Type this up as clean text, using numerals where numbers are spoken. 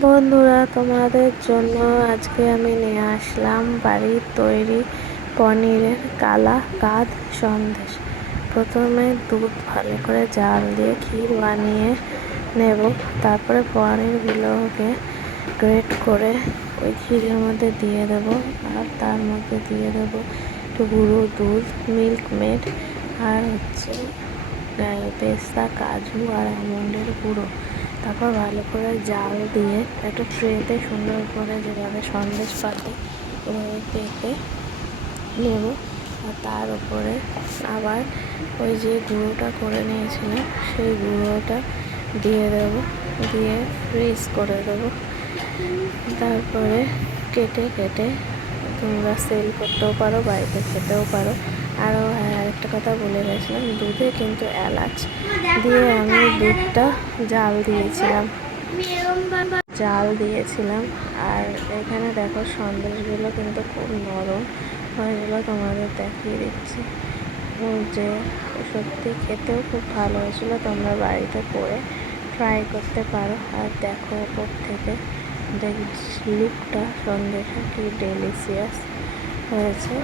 বন্ধুরা, তোমাদের জন্য আজকে আমি নিয়ে আসলাম বাড়ির তৈরি পনিরের কালাকাঁদ সন্দেশ। প্রথমে দুধ ভালো করে জাল দিয়ে ক্ষীর বানিয়ে নেব। তারপরে পনিরগুলোকে গ্রেট করে ওই ক্ষীরের মধ্যে দিয়ে দেব, আর তার মধ্যে দিয়ে দেব একটু গুঁড়ো দুধ, মিল্ক মেড, আর হচ্ছে পেস্তা, কাজু আর আমন্ডের গুঁড়ো। তারপর ভালো করে জাল দিয়ে একটা ট্রেতে সুন্দর করে যেভাবে সন্দেশ পাতে ওভাবে পেতে নেব। আর তার উপরে আবার ওই যে গুঁড়োটা করে নিয়েছিলাম সেই গুঁড়োটা দিয়ে দেবো, দিয়ে ফ্রিজ করে দেবো। তারপরে কেটে কেটে তোমরা সেল করতেও পারো, বাড়িতে খেতেও পারো। আরও হ্যাঁ, আরেকটা কথা বলে গেছিলাম, দুধে কিন্তু এলাচ দিয়ে আমি দুধটা জাল দিয়েছিলাম। আর এখানে দেখো সন্দেশগুলো কিন্তু খুব নরম হয়েছিল, তোমাদের দেখিয়ে দিচ্ছি যে সত্যি খেতেও খুব ভালো হয়েছিল। তোমরা বাড়িতে করে ট্রাই করতে পারো। আর দেখো ওপর থেকে লুকটা সন্দেশটা কি ডেলিশিয়াস হয়েছে।